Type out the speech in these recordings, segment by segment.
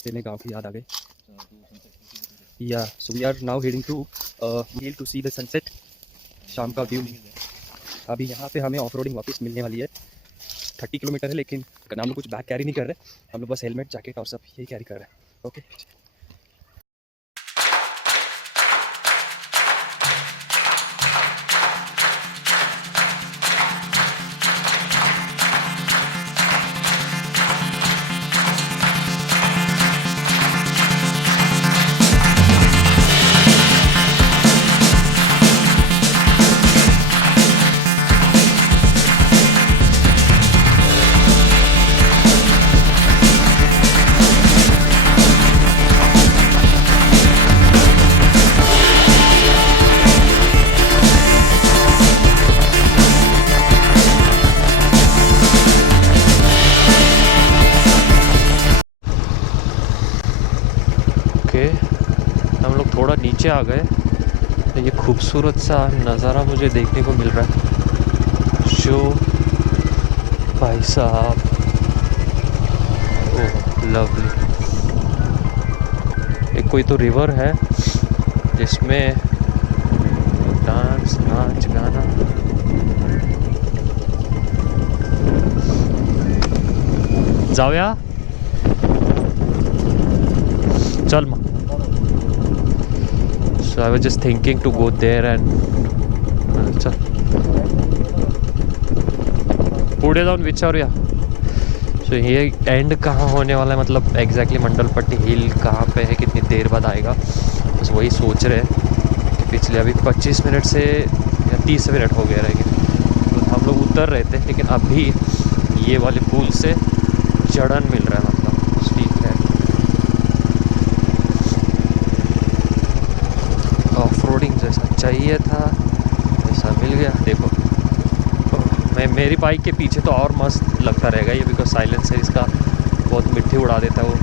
रास्ते में गांव की याद आ गई। Yeah so we are now heading to hill to see the sunset. शाम का व्यू। अभी यहाँ पे हमें ऑफ रोडिंग वापस मिलने वाली है। 30 किलोमीटर है, लेकिन हम लोग कुछ बैग कैरी नहीं कर रहे। हम लोग बस हेलमेट, जैकेट और सब यही कैरी कर रहे हैं। ओके। हम लोग थोड़ा नीचे आ गए तो ये खूबसूरत सा नज़ारा मुझे देखने को मिल रहा है। जो भाई साहब, ओह लवली। एक कोई तो रिवर है जिसमें डांस, नाच, गाना। जाऊया चल माँ। So I was just thinking to go there and चल पुढे जाऊन विचारूया। सो ये एंड कहाँ होने वाला है, मतलब एग्जैक्टली मंडलपट्टी हिल कहाँ पे है, कितनी देर बाद आएगा, बस वही सोच रहे हैं। कि पिछले अभी 25 मिनट से या 30 मिनट हो गए रहेंगे तो हम लोग उतर रहे थे, लेकिन अभी ये वाले पुल से चढ़न मिल रहा है, मतलब ठीक है। ऑफ रोडिंग जैसा चाहिए था वैसा मिल गया। देखो मेरी बाइक के पीछे तो और मस्त लगता रहेगा ये, बिकॉज साइलेंसर इसका बहुत मिट्टी उड़ा देता है वो।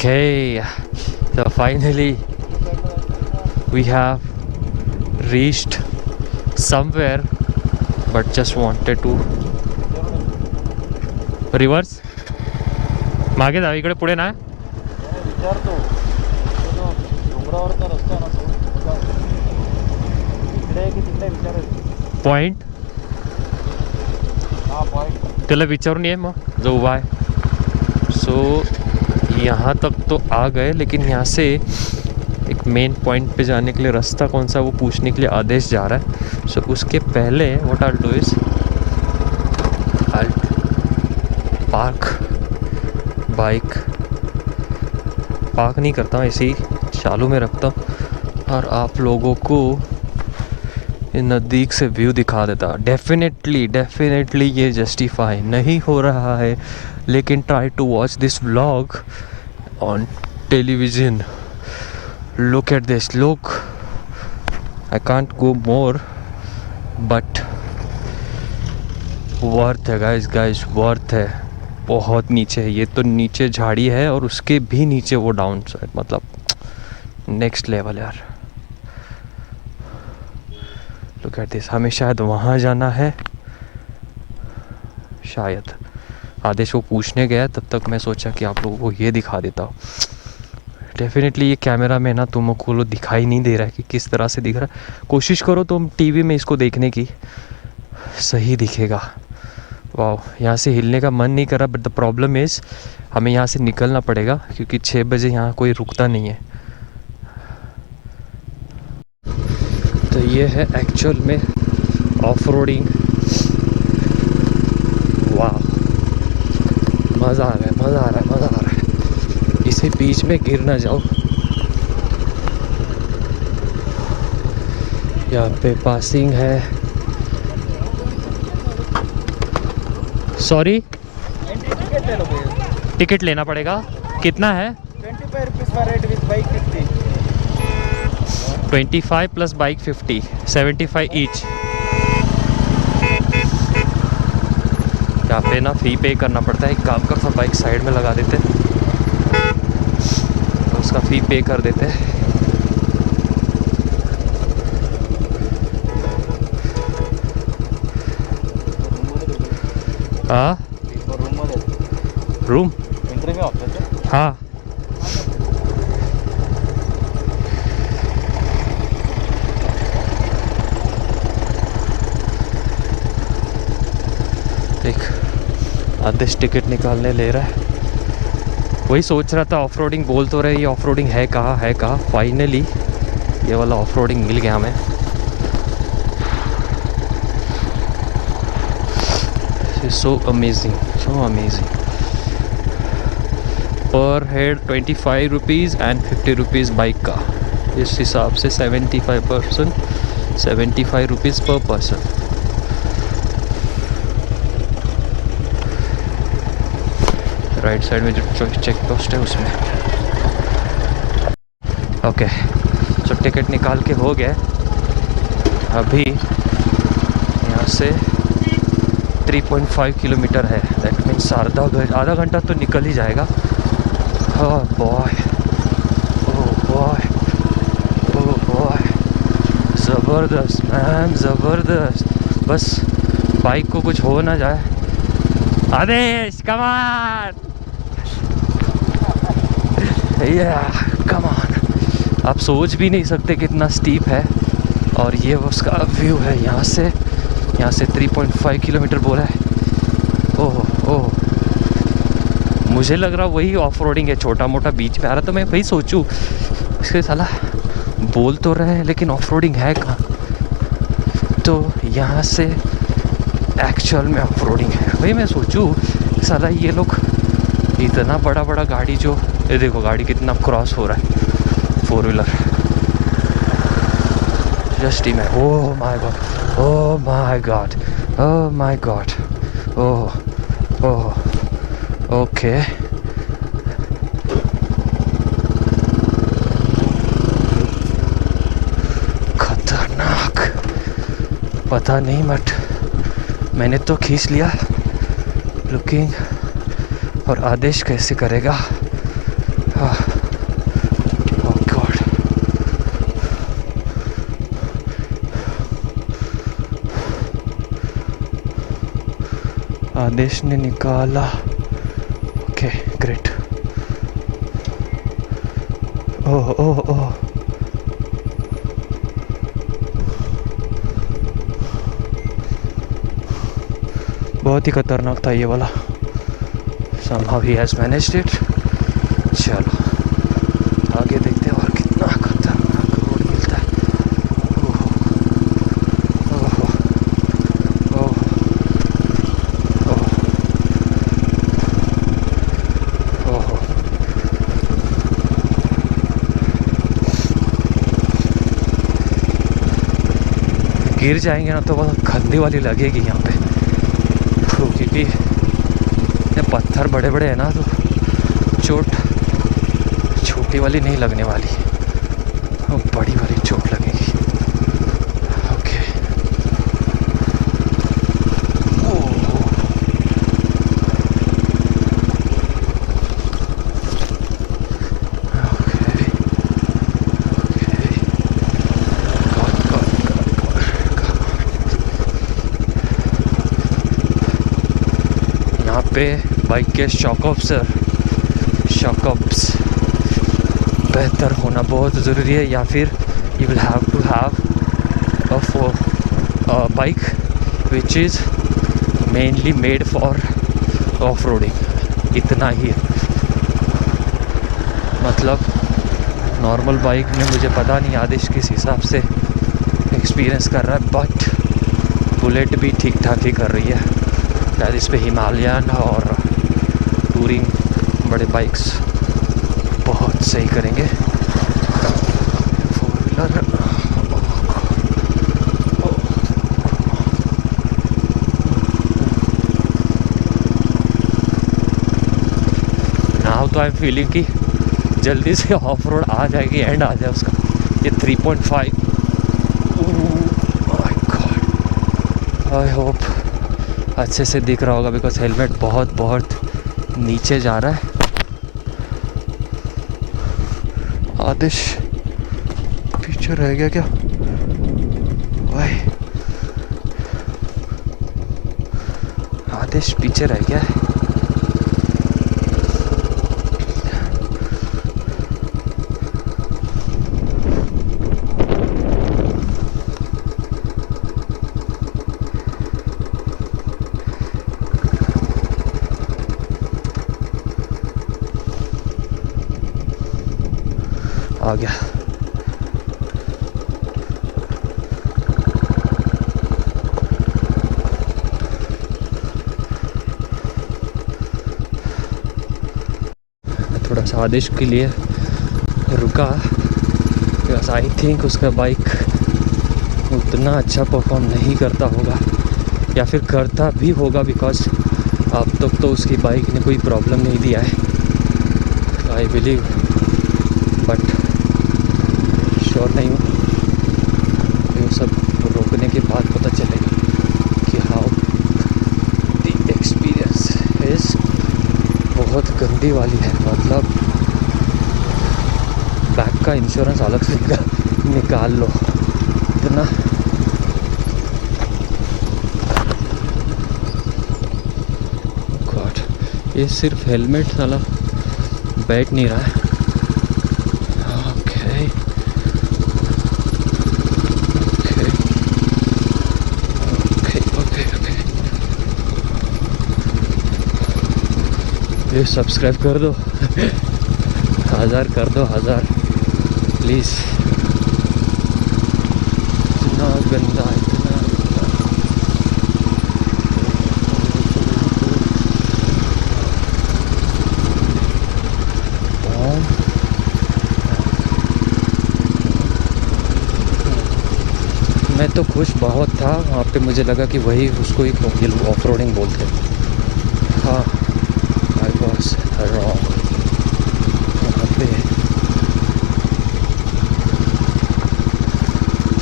Okay, so finally we have reached somewhere, but just wanted to reverse. मागे जा, इकडे पुढे ना विचारतो डोंगरावरचा रस्ता आहे ना, इकडे की तिकडे विचारायचं पॉइंट। हा पॉइंट त्याला विचारून ये मग जो उभा आहे। सो यहाँ तक तो आ गए, लेकिन यहाँ से एक मेन पॉइंट पे जाने के लिए रास्ता कौन सा वो पूछने के लिए आदेश जा रहा है। सो उसके पहले what I will do is I park bike. Park नहीं करता हूँ, ऐसे ही चालू में रखता हूँ और आप लोगों को नज़दीक से व्यू दिखा देता। डेफिनेटली ये जस्टिफाई नहीं हो रहा है, लेकिन try to watch this vlog on television. Look at this, look. I can't go more, but worth है गाइस, वर्थ है। बहुत नीचे है ये तो, नीचे झाड़ी है और उसके भी नीचे वो डाउन साइड, मतलब नेक्स्ट लेवल यार। Look at this. हमें शायद वहाँ जाना है, शायद आदेश को पूछने गया, तब तक मैं सोचा कि आप लोगों को ये दिखा देता हूँ। डेफिनेटली ये कैमरा में ना तुमको दिखाई नहीं दे रहा है कि किस तरह से दिख रहा है। कोशिश करो तुम टीवी में इसको देखने की, सही दिखेगा। वाह, यहाँ से हिलने का मन नहीं कर रहा, बट द प्रॉब्लम इज़ हमें यहाँ से निकलना पड़ेगा, क्योंकि 6 बजे यहाँ कोई रुकता नहीं है। तो ये है एक्चुअल में ऑफ रोडिंग। वाह, मज़ा आ रहा है। इसे बीच में गिर ना जाओ। यहाँ पे पासिंग है। सॉरी, एंट्री टिकट ले लो भैया। टिकट लेना पड़ेगा। कितना है? 25 रुपीज़ पर ride with bike 50। 25 plus bike 50, 75 each. यहाँ पे ना फ़ी पे करना पड़ता है। एक काम कर, सब बाइक साइड में लगा देते, उसका फ़ी पे कर देते हैं। हाँ, रूम, एंट्री में ऑप्शन है। हाँ। देख, आदेश टिकट निकालने ले रहा है। वही सोच रहा था, ऑफ रोडिंग बोल तो रहे, ये ऑफ रोडिंग है कहाँ, है कहाँ। फाइनली ये वाला ऑफ रोडिंग मिल गया हमें। So amazing, so amazing. Per head 25 rupees and 50 rupees bike का। इस हिसाब से 75 रुपीज़ पर पर्सन। राइट साइड में जो चेक पोस्ट है उसमें। ओके, तो टिकट निकाल के हो गया। अभी यहाँ से 3.5 किलोमीटर है। दैट मीन्स आधा घंटा तो निकल ही जाएगा। Oh boy, oh boy, oh boy, ज़बरदस्त मैन, ज़बरदस्त। बस बाइक को कुछ हो ना जाए। आदेश कम ऑन, कम ऑन। आप सोच भी नहीं सकते कितना स्टीप है। और ये उसका व्यू है यहाँ से 3.5 किलोमीटर बोला है। ओह ओह, मुझे लग रहा वही ऑफ रोडिंग है, छोटा मोटा बीच में आ रहा। तो मैं वही सोचूं, इसके साला बोल तो रहे हैं लेकिन ऑफ रोडिंग है कहाँ। तो यहाँ से एक्चुअल में ऑफ रोडिंग है। वही मैं सोचूं, साला ये लोग इतना बड़ा बड़ा गाड़ी, जो ये देखो गाड़ी कितना क्रॉस हो रहा है, 4 व्हीलर। जस्ट ही मैं, oh my God, oh my God, oh my God, oh oh, okay. खतरनाक, पता नहीं बट मैंने तो खींच लिया। लुकिंग, और आदेश कैसे करेगा। ओह गॉड, आदेश ने निकाला। Okay great. ओह ओह ओह, बहुत ही खतरनाक था ये वाला। somehow he has managed it। चलो आगे देखते हैं और कितना खतरनाक रोड मिलता है। ओह ओह ओह ओह, गिर जाएंगे ना तो बहुत गंदी वाली लगेगी यहाँ पे, क्योंकि पत्थर बड़े बड़े हैं ना, तो चोट छोटी वाली नहीं लगने वाली, वो बड़ी वाली चोट लगेगी। ओके, यहाँ पे बाइक के शॉकअप्स बेहतर होना बहुत ज़रूरी है, या फिर you will have to have a bike which is mainly made for off roading. इतना ही है, मतलब नॉर्मल बाइक में मुझे पता नहीं आदेश किस हिसाब से एक्सपीरियंस कर रहा है, बट बुलेट भी ठीक ठाक ही कर रही है। शायद इस पे हिमालयन और टूरिंग बड़े बाइक्स बहुत सही करेंगे। 4 व्हीलर तो आई एम फीलिंग कि जल्दी से ऑफ रोड आ जाएगी, एंड आ जाए उसका। ये 3.5 माय गॉड। आई होप अच्छे से दिख रहा होगा बिकॉज हेलमेट बहुत बहुत नीचे जा रहा है। आदिश पीछे रह गया क्या भाई? आदिश पीछे रह गया है। आ गया। थोड़ा सा आदेश के लिए रुका बिकॉज आई थिंक उसका बाइक उतना अच्छा परफॉर्म नहीं करता होगा, या फिर करता भी होगा बिकॉज अब तक तो उसकी बाइक ने कोई प्रॉब्लम नहीं दिया है आई बिलीव, बट श्योर नहीं हूँ। ये सब रोकने के बाद पता चलेगा कि हाउ द एक्सपीरियंस इज। बहुत गंदी वाली है, मतलब बैक का इंश्योरेंस अलग से निकाल लो इतना। गॉड, ये सिर्फ हेलमेट साला बैठ नहीं रहा है। ओके ओके ओके ओके, ये सब्सक्राइब कर दो 1000 कर दो, 1000 प्लीज़। इतना गंदा, इतना गंदा। मैं तो खुश बहुत था वहाँ पे, मुझे लगा कि वही उसको ही ऑफ रोडिंग बोलते हैं। हाँ, आई वॉज रॉन्ग। वहाँ पे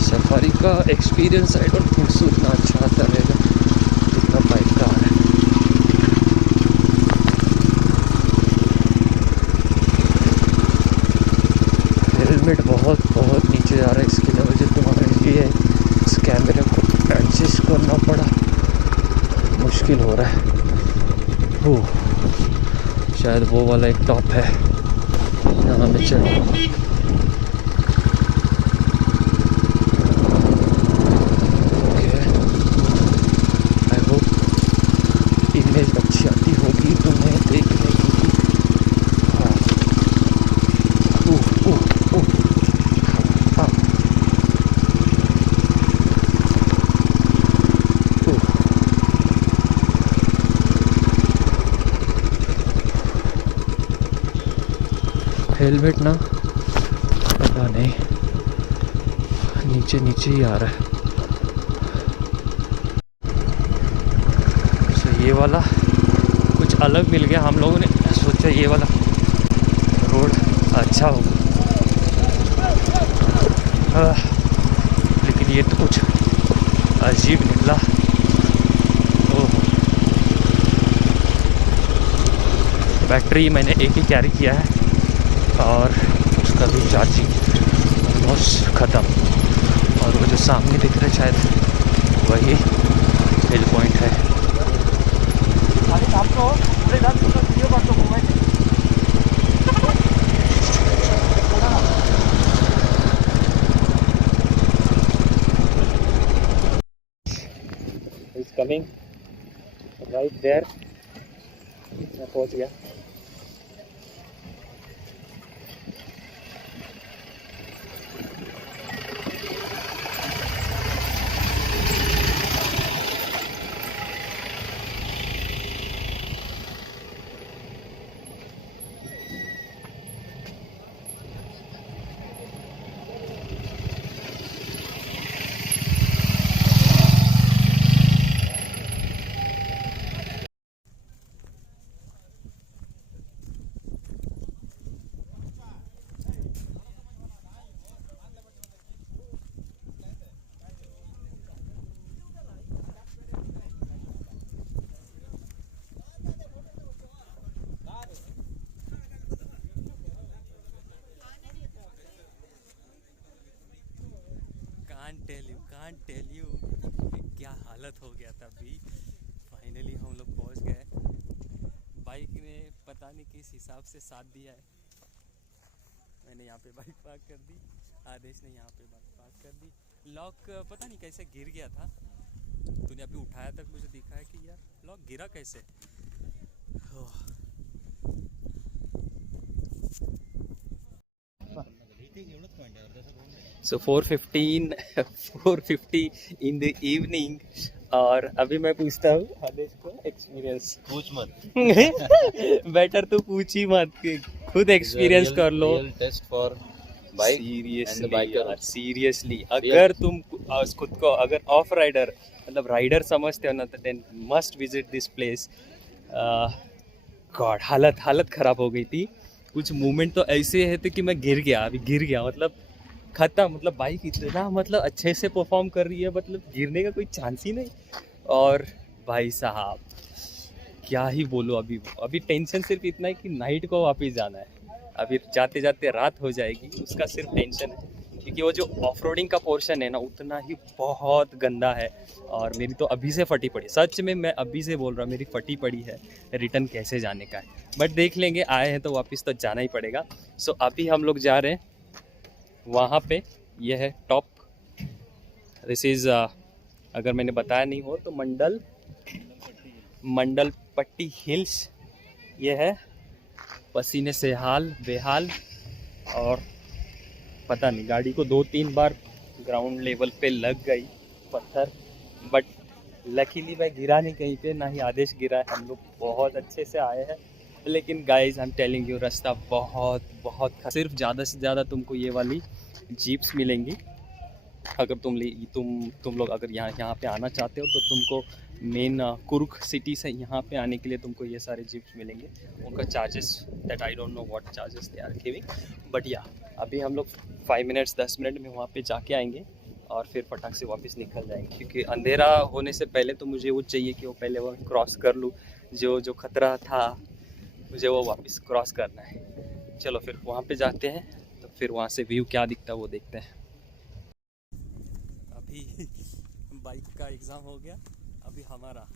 सफारी का experience I don't think so इतना अच्छा आता रहेगा जितना बाइक का आ रहा है। हेलमेट बहुत बहुत नीचे जा रहा है, इसके लिए मुझे तुम्हारे लिए इस कैमरे को एडजस्ट करना पड़ा, मुश्किल हो रहा है। ओह, शायद वो वाला एक टॉप है जहाँ मैं चल। ओके, आई होप इमेज अच्छी आती होगी तुम्हें देखने की। हाँ, ओह ओह ओह, हाँ ओह। हेलमेट ना पता नहीं नीचे नीचे ही आ रहा है। तो ये वाला कुछ अलग मिल गया, हम लोगों ने सोचा ये वाला रोड अच्छा होगा, लेकिन ये तो कुछ अजीब निकला। ओह, बैटरी मैंने एक ही कैरी किया है और उसका भी चार्जिंग ऑलमोस्ट ख़त्म। और वो जो सामने दिख रहा है शायद वही हिल पॉइंट है। He's coming right there. मैं पहुंच गया। कांट टेल यू क्या हालत हो गया था अभी। फाइनली हम लोग पहुंच गए। बाइक ने पता नहीं किस हिसाब से साथ दिया है। मैंने यहाँ पे बाइक पार्क कर दी, आदेश ने यहाँ पे बाइक पार्क कर दी। लॉक पता नहीं कैसे गिर गया था, तूने अभी उठाया तक मुझे दिखा है कि यार लॉक गिरा कैसे। सो 4:50 इन द इवनिंग और अभी मैं पूछता हूँ आदेश को एक्सपीरियंस। पूछ मत। बेटर तो पूछ ही मत, खुद एक्सपीरियंस कर लो। Test for bike seriously biker. यार, सीरियसली अगर तुम खुद को अगर ऑफ राइडर मतलब राइडर समझते हो ना तो then must visit this place. God हालत ख़राब हो गई थी। कुछ मोमेंट तो ऐसे है थे कि मैं गिर गया मतलब खत्म। मतलब बाइक इतना मतलब अच्छे से परफॉर्म कर रही है, मतलब गिरने का कोई चांस ही नहीं। और भाई साहब क्या ही बोलो, अभी टेंशन सिर्फ इतना है कि नाइट को वापस जाना है। अभी जाते जाते रात हो जाएगी, उसका सिर्फ टेंशन है क्योंकि वो जो ऑफ रोडिंग का पोर्शन है ना उतना ही बहुत गंदा है। और मेरी तो अभी से फटी पड़ी, सच में मैं अभी से बोल रहा हूँ मेरी फटी पड़ी है। रिटर्न कैसे जाने का है बट देख लेंगे, आए हैं तो वापस तो जाना ही पड़ेगा। सो अभी हम लोग जा रहे हैं वहाँ पे, यह है टॉप। दिस इज़ अगर मैंने बताया नहीं हो तो मंडल पट्टी हिल्स। ये है पसीने से हाल बेहाल, और पता नहीं गाड़ी को 2-3 बार ग्राउंड लेवल पे लग गई पत्थर, बट लकीली मैं गिरा नहीं कहीं पे, ना ही आदेश गिरा है। हम लोग बहुत अच्छे से आए हैं। लेकिन guys I am telling you रास्ता बहुत सिर्फ ज़्यादा से ज़्यादा तुमको ये वाली जीप्स मिलेंगी। अगर तुम लोग अगर यहाँ पे आना चाहते हो तो तुमको मेन कुर्ग सिटी से यहाँ पे आने के लिए तुमको ये सारे जीप्स मिलेंगे। उनका charges that I don't know what charges they are giving, but yeah अभी हम लोग 10 मिनट में वहाँ पे जाके आएंगे और फिर फटाक से वापस निकल जाएंगे क्योंकि अंधेरा होने से पहले तो मुझे वो चाहिए कि वो पहले वो क्रॉस कर लूँ, जो खतरा था मुझे वो वापस क्रॉस करना है। चलो फिर वहाँ पे जाते हैं, तो फिर वहाँ से व्यू क्या दिखता है वो देखते हैं। अभी बाइक का एग्ज़ाम हो गया, अभी हमारा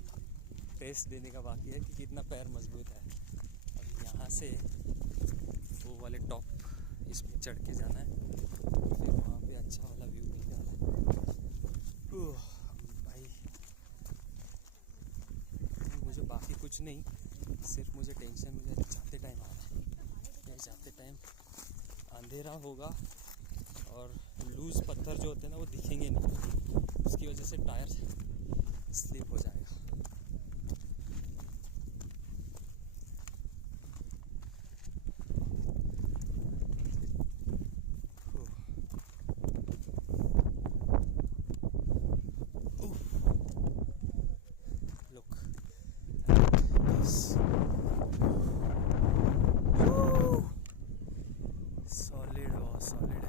टेस्ट देने का बाकी है कि कितना पैर मजबूत है। अब यहाँ से वो वाले टॉप इस पे चढ़ के जाना है, फिर वहाँ पे अच्छा वाला व्यू मिल जाना है। भाई मुझे बाकी कुछ नहीं, सिर्फ मुझे टेंशन मुझे जाते टाइम आ रहा है। जाते टाइम अंधेरा होगा और लूज़ पत्थर जो होते हैं ना वो दिखेंगे नहीं, उसकी वजह से टायर स्लिप हो जाएगा। लुक सॉलिड, बहुत सॉलिड है।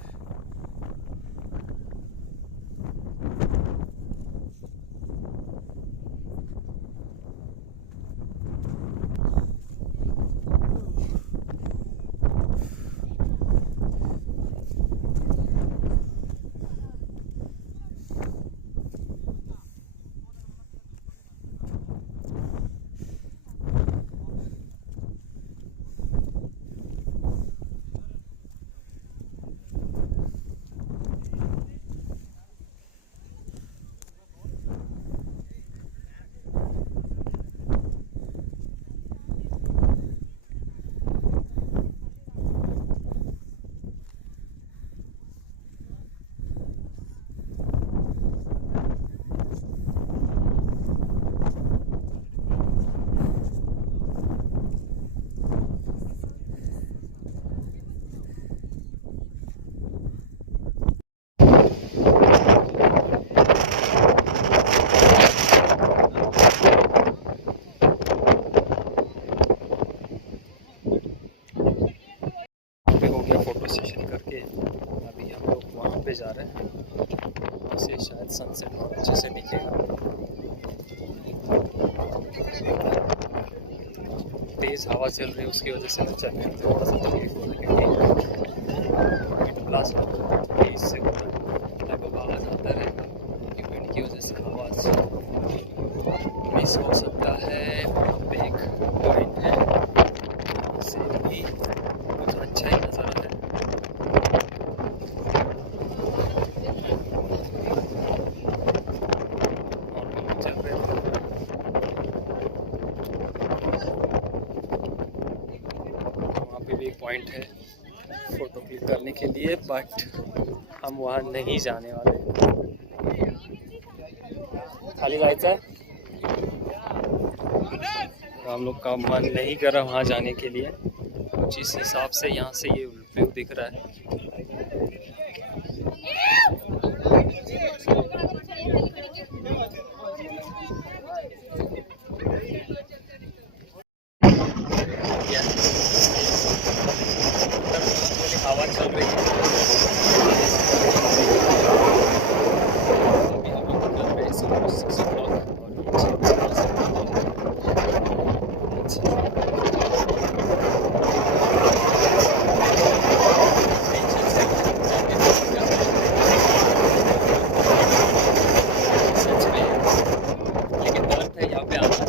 पे जा रहे हैं, इसे शायद सनसेट बहुत अच्छे से दिखेगा। तेज़ हवा चल रही है उसकी वजह से ना चलने में थोड़ा सा तकलीफ हो रही है क्योंकि क्लास इससे लगभग आवाज़ आता है। हवा से मिस हो सकता है। वहाँ पे एक पॉइंट है, वहाँ से भी कुछ अच्छा ही नज़ारा है। और हम चल रहे हैं। वहाँ पे भी एक पॉइंट है फ़ोटो क्लिक करने के लिए, बट हम वहाँ नहीं जाने वाले। खाली जायचं है, तो हम लोग का मन नहीं कर रहा वहाँ जाने के लिए। जिस हिसाब से यहाँ से ये व्यू दिख रहा है, हवा चल रही है। अभी हम लोग निकल रहे हैं 6 o'clock सच में, लेकिन डर था यहाँ पे आना।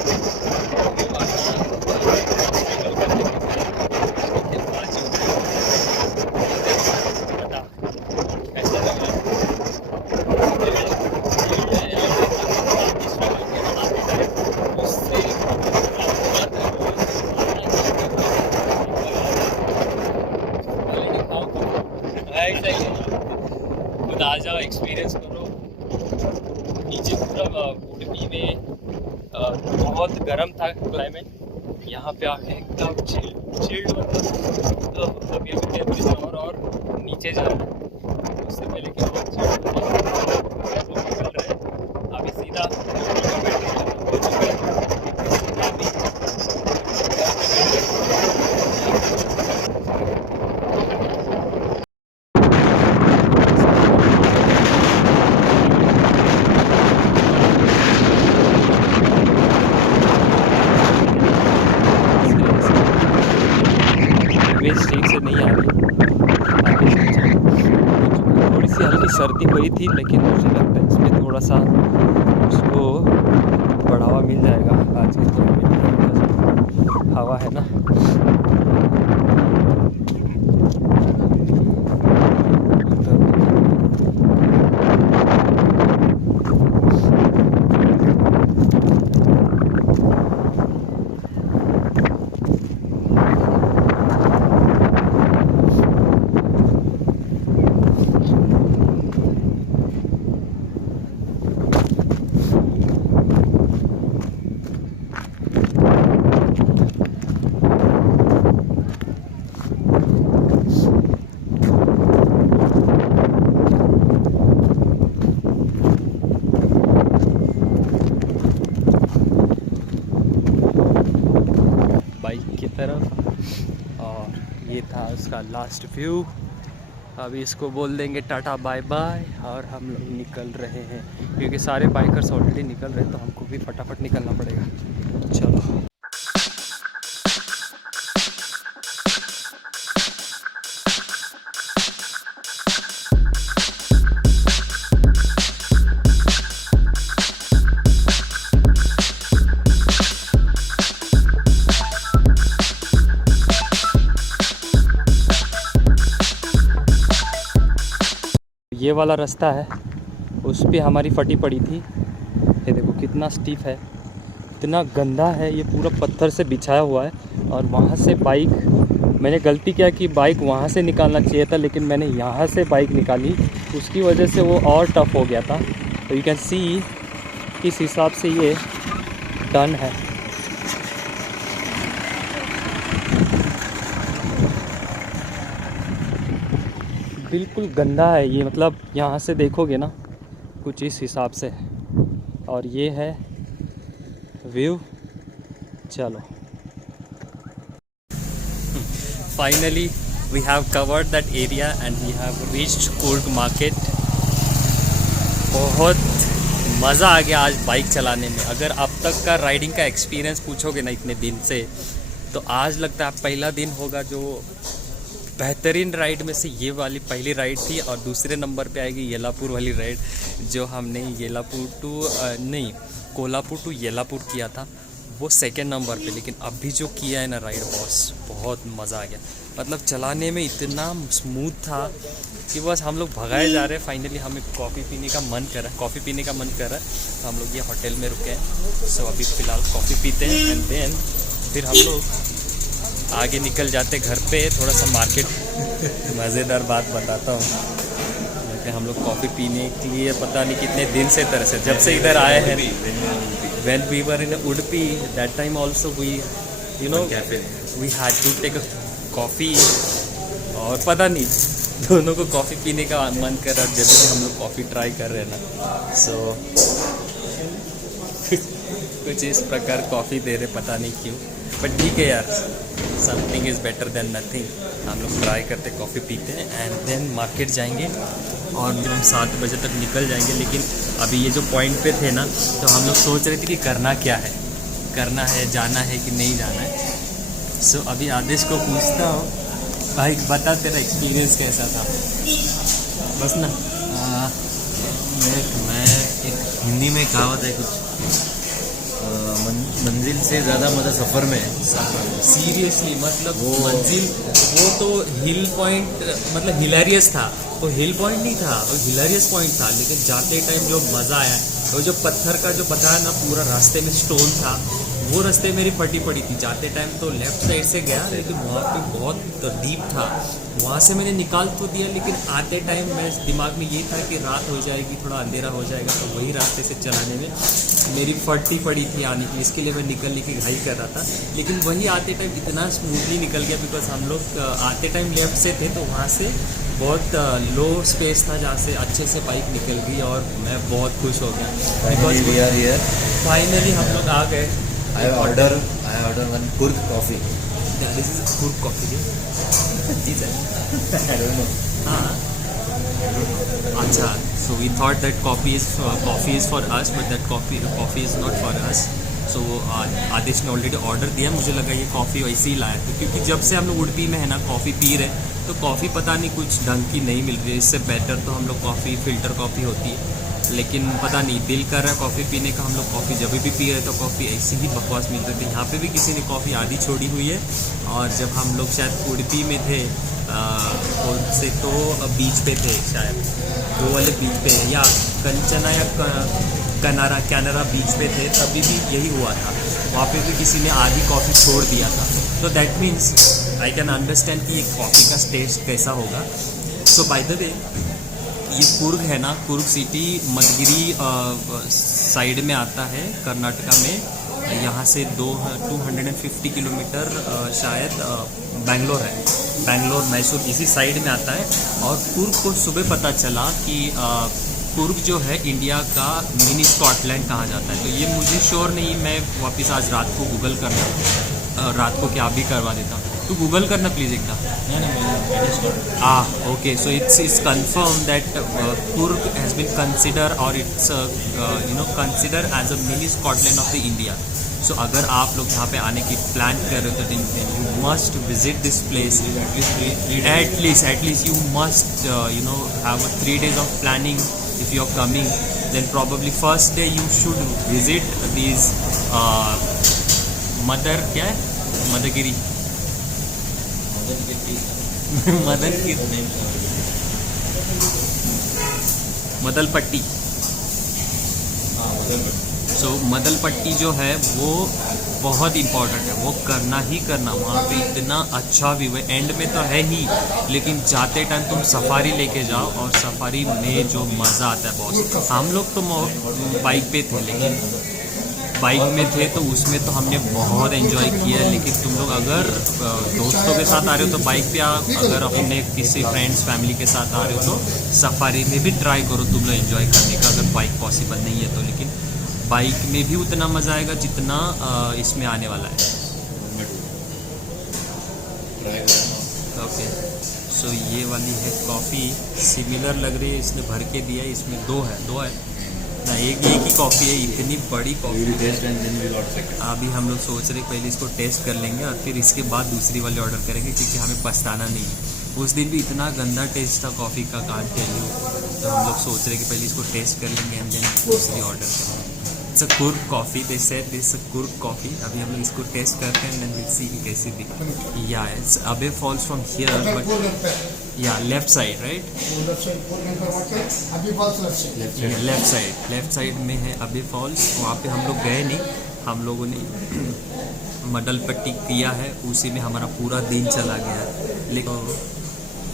खुद आ जाओ, एक्सपीरियंस करो। नीचे पूरा उडुपी में बहुत गर्म था क्लाइमेट, यहाँ पे आके एकदम चिल्ड मतलब। तो अभी टेम्परेचर और नीचे जा रहा है, उससे पहले कि बहुत चिल्ड चल रहे हैं। अभी सीधा ठीक से नहीं आ रही। थोड़ी सी हल्की सर्दी हुई थी, लेकिन मुझे लगता है इसमें थोड़ा सा उसको बढ़ावा मिल जाएगा आज के जो हवा है ना। तरफ, और ये था उसका लास्ट व्यू। अभी इसको बोल देंगे टाटा बाय बाय और हम लोग निकल रहे हैं, क्योंकि सारे बाइकर्स ऑलरेडी निकल रहे हैं, तो हमको भी फटाफट निकलना पड़ेगा। चलो। ये वाला रास्ता है, उस पे हमारी फटी पड़ी थी। ये देखो कितना स्टीफ है, इतना गंदा है, ये पूरा पत्थर से बिछाया हुआ है। और वहाँ से बाइक, मैंने गलती किया कि बाइक वहाँ से निकालना चाहिए था, लेकिन मैंने यहाँ से बाइक निकाली, उसकी वजह से वो और टफ़ हो गया था। तो यू कैन सी किस हिसाब से ये डन है। बिल्कुल गंदा है ये, मतलब यहाँ से देखोगे ना कुछ इस हिसाब से। और ये है व्यू। चलो, finally we have covered that area and we have reached Coorg market. बहुत मज़ा आ गया आज बाइक चलाने में। अगर अब तक का राइडिंग का एक्सपीरियंस पूछोगे ना इतने दिन से, तो आज लगता है पहला दिन होगा जो बेहतरीन राइड में से ये वाली पहली राइड थी, और दूसरे नंबर पे आएगी येलापुर वाली राइड, जो हमने येलापुर टू नहीं कोल्हापुर टू येलापुर किया था, वो सेकंड नंबर पे। लेकिन अभी जो किया है ना राइड बॉस, बहुत मज़ा आ गया। मतलब चलाने में इतना स्मूथ था कि बस हम लोग भगाए जा रहे हैं। फाइनली हमें कॉफ़ी पीने का मन कर रहा है, कॉफ़ी पीने का मन कर रहा है, तो हम लोग ये होटल में रुके हैं। सो अभी फ़िलहाल कॉफ़ी पीते हैं एंड देन फिर हम लोग आगे निकल जाते घर पे। थोड़ा सा मार्केट मज़ेदार बात बताता हूँ कि हम लोग कॉफ़ी पीने के लिए पता नहीं कितने दिन से तरह से जब से इधर आए हैं। When we were in Udupi, that time also we, you know, we had to take a coffee, और पता नहीं दोनों को कॉफ़ी पीने का मन कर रहा है जब से हम लोग कॉफ़ी ट्राई कर रहे हैं ना। सो कुछ इस प्रकार कॉफ़ी दे रहे, पता नहीं क्यों, बट ठीक है यार, something is better than nothing. हम लोग ट्राई करते कॉफ़ी पीते हैं एंड देन मार्केट जाएंगे, और जब हम 7 बजे तक निकल जाएंगे। लेकिन अभी ये जो पॉइंट पे थे ना, तो हम लोग सोच रहे थे कि करना क्या है, करना है, जाना है कि नहीं जाना है। सो अभी आदेश को पूछता हूँ, भाई बता तेरा एक्सपीरियंस कैसा था। बस ना मैं एक हिंदी में कहावत है कुछ, मंजिल से ज़्यादा मज़ा सफ़र में है। सीरियसली मतलब वो मंजिल, वो तो हिल पॉइंट मतलब हिलेरियस था, वो हिल पॉइंट नहीं था, वो हिलेरियस पॉइंट था। लेकिन जाते टाइम जो मज़ा आया, वो जो पत्थर का जो बताया ना, पूरा रास्ते में स्टोन था, वो रास्ते मेरी फटी पड़ी थी। जाते टाइम तो लेफ़्ट साइड से गया, लेकिन वहाँ पे बहुत डीप था, वहाँ से मैंने निकाल तो दिया। लेकिन आते टाइम मैं दिमाग में ये था कि रात हो जाएगी, थोड़ा अंधेरा हो जाएगा, तो वही रास्ते से चलाने में मेरी फटी पड़ी थी आने की, इसके लिए मैं निकलने की घाई कर रहा था। लेकिन वही आते टाइम इतना स्मूथली निकल गया, बिकॉज हम लोग आते टाइम लेफ्ट से थे, तो वहाँ से बहुत लो स्पेस था जहाँ से अच्छे से बाइक निकल गई, और मैं बहुत खुश हो गया बिकॉज फाइनली हम लोग आ गए। I order one Kurk coffee. Yeah, this is Kurk coffee. जी सर। I don't know. हाँ अच्छा, so we thought that coffee is for us, but that coffee is not for us. So आदेश ने already order दिया, मुझे लगा ये coffee वैसे ही लाया था, क्योंकि जब से हम लोग उडुपी में है ना कॉफ़ी पी रहे, तो कॉफ़ी पता नहीं कुछ ढंग की नहीं मिल रही है। इससे बेटर तो हम लोग कॉफ़ी फ़िल्टर कॉफ़ी होती है, लेकिन पता नहीं दिल कर रहा है कॉफ़ी पीने का। हम लोग कॉफ़ी जब भी पी रहे तो कॉफ़ी ऐसी ही बकवास मिल रही थी। यहाँ पे भी किसी ने कॉफ़ी आधी छोड़ी हुई है। और जब हम लोग शायद उडुपी में थे, कौन से तो बीच पे थे शायद, वो वाले बीच पे या कंचना या कैनरा बीच पे थे, तभी भी यही हुआ था। वहाँ पे भी किसी ने आधी कॉफ़ी छोड़ दिया था। तो that means I can understand कि ये कॉफ़ी का टेस्ट कैसा होगा। सो बाय द वे, ये कुर्ग है ना, कुर्ग सिटी मदगिरी साइड में आता है कर्नाटका में। यहाँ से 250 किलोमीटर शायद बेंगलोर है, बेंगलोर मैसूर इसी साइड में आता है। और कुर्ग को सुबह पता चला कि कुर्ग जो है इंडिया का मिनी स्कॉटलैंड कहा जाता है। तो ये मुझे श्योर नहीं, मैं वापस आज रात को गूगल करना, रात को क्या भी करवा देता हूँ। तो गूगल करना प्लीज़ एक okay. So it's confirm that Coorg has been consider और it's consider as a mini Scotland of the India. So अगर आप लोग यहाँ पे आने की प्लान कर रहे हो तो you must visit this place at least you must have 3 days of planning if you are coming. Then probably first day you should visit this Madgiri Madalpatti. So Madalpatti जो है वो बहुत इम्पॉर्टेंट है, वो करना ही करना। वहाँ पे इतना अच्छा व्यू है, एंड में तो है ही, लेकिन जाते टाइम तुम सफारी लेके जाओ, और सफारी में जो मज़ा आता है बॉस। हम लोग तो बाइक पे थे, लेकिन बाइक में थे तो उसमें तो हमने बहुत एंजॉय किया है। लेकिन तुम लोग अगर दोस्तों के साथ आ रहे हो तो बाइक पे आप, अगर अपने किसी फ्रेंड्स फैमिली के साथ आ रहे हो तो सफारी में भी ट्राई करो तुम लोग एंजॉय करने का, अगर बाइक पॉसिबल नहीं है तो। लेकिन बाइक में भी उतना मज़ा आएगा जितना इसमें आने वाला है। ओके, सो ये वाली है कॉफ़ी, सिमिलर लग रही है, इसने भर के दिया है। इसमें दो है ना, एक ही कॉफ़ी है, इतनी बड़ी कॉफ़ी। अभी हम लोग सोच रहे पहले इसको टेस्ट कर लेंगे और फिर इसके बाद दूसरी वाली ऑर्डर करेंगे, क्योंकि हमें पछताना नहीं है। उस दिन भी इतना गंदा टेस्ट था कॉफ़ी का, काट टेल यू। तो हम लोग सोच रहे कि पहले इसको टेस्ट कर लेंगे एंड देन दूसरी ऑर्डर करेंगे। It's a Coorg coffee, they said this a Coorg coffee. अभी हम लोग इसको टेस्ट करते हैं एंड देन विल सी कि कैसी दिखती। या इट्स अबे फॉल्स फ्रॉम हियर बट या left side right, left side में है अबे फॉल्स। वहाँ पे हम लोग गए नहीं, हम लोगों ने मडल पट्टी किया है, उसी में हमारा पूरा दिन चला गया। लेकिन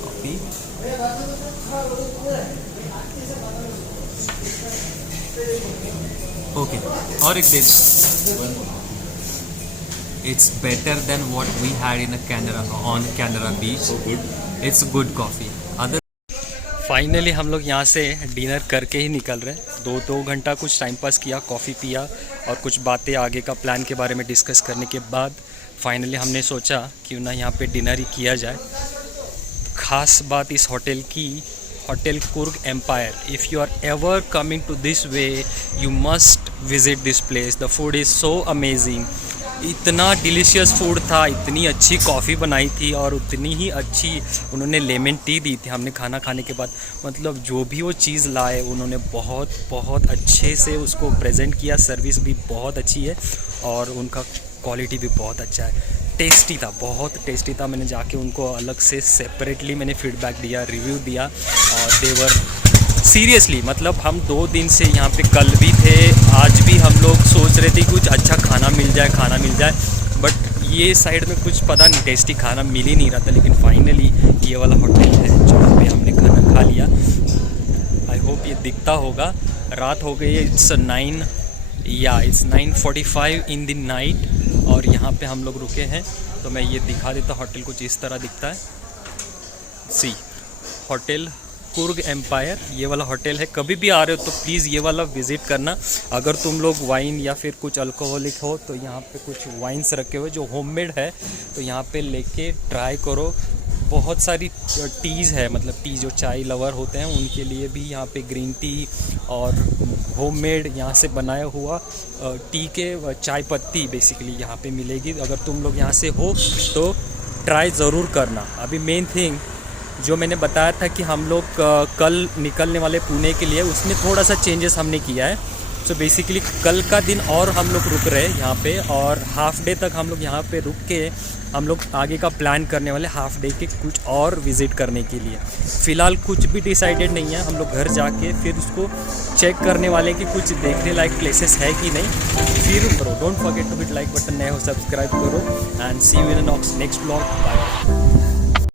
कॉफ़ी ओके, और एक दिन it's better than what we had in Canara beach. It's good coffee. Other finally हम लोग यहाँ से डिनर करके ही निकल रहे हैं। 2 घंटा कुछ टाइम पास किया, कॉफ़ी पिया और कुछ बातें आगे का प्लान के बारे में डिस्कस करने के बाद फाइनली हमने सोचा क्यों ना यहाँ पे डिनर ही किया जाए। ख़ास बात इस होटल की, hotel Coorg empire. If you are ever coming to this way you must visit this place. The food is so amazing. इतना डिलीशियस फूड था, इतनी अच्छी कॉफ़ी बनाई थी और उतनी ही अच्छी उन्होंने लेमन टी दी थी हमने खाना खाने के बाद। मतलब जो भी वो चीज़ लाए उन्होंने बहुत अच्छे से उसको प्रेजेंट किया। सर्विस भी बहुत अच्छी है और उनका क्वालिटी भी बहुत अच्छा है। टेस्टी था, बहुत टेस्टी था। मैंने जाके उनको अलग से सेपरेटली मैंने फीडबैक दिया, रिव्यू दिया और देवर सीरियसली, मतलब हम 2 दिन से यहाँ पे, कल भी थे आज भी हम लोग सोच रहे थे कुछ अच्छा खाना मिल जाए, बट ये साइड में कुछ पता नहीं टेस्टी खाना मिल ही नहीं रहा था। लेकिन फाइनली ये वाला होटल है जहाँ पे हमने खाना खा लिया। आई होप ये दिखता होगा। रात हो गई है, इट्स 9:45 इन द नाइट और यहाँ पे हम लोग रुके हैं। तो मैं ये दिखा देता, होटल कुछ इस तरह दिखता है। सी होटल कुर्ग एम्पायर, ये वाला होटल है। कभी भी आ रहे हो तो प्लीज़ ये वाला विज़िट करना। अगर तुम लोग वाइन या फिर कुछ अल्कोहलिक हो तो यहाँ पे कुछ वाइन्स रखे हुए जो होममेड है, तो यहाँ पे लेके ट्राई करो। बहुत सारी टीज़ है, मतलब टी जो चाय लवर होते हैं उनके लिए भी यहाँ पे ग्रीन टी और होममेड यहाँ से बनाया हुआ टी के चाय पत्ती बेसिकली यहाँ पे मिलेगी। अगर तुम लोग यहाँ से हो तो ट्राई ज़रूर करना। अभी मेन थिंग जो मैंने बताया था कि हम लोग कल निकलने वाले पुणे के लिए, उसमें थोड़ा सा चेंजेस हमने किया है। सो बेसिकली कल का दिन और हम लोग रुक रहे हैं यहाँ पे और हाफ डे तक हम लोग यहाँ पे रुक के हम लोग आगे का प्लान करने वाले हाफ डे के कुछ और विज़िट करने के लिए। फ़िलहाल कुछ भी डिसाइडेड नहीं है। हम लोग घर जाके फिर उसको चेक करने वाले कि कुछ देखने लायक प्लेसेस है कि नहीं। फिर करो, don't forget to hit like button, नए हो सब्सक्राइब करो and see you in next vlog. Bye.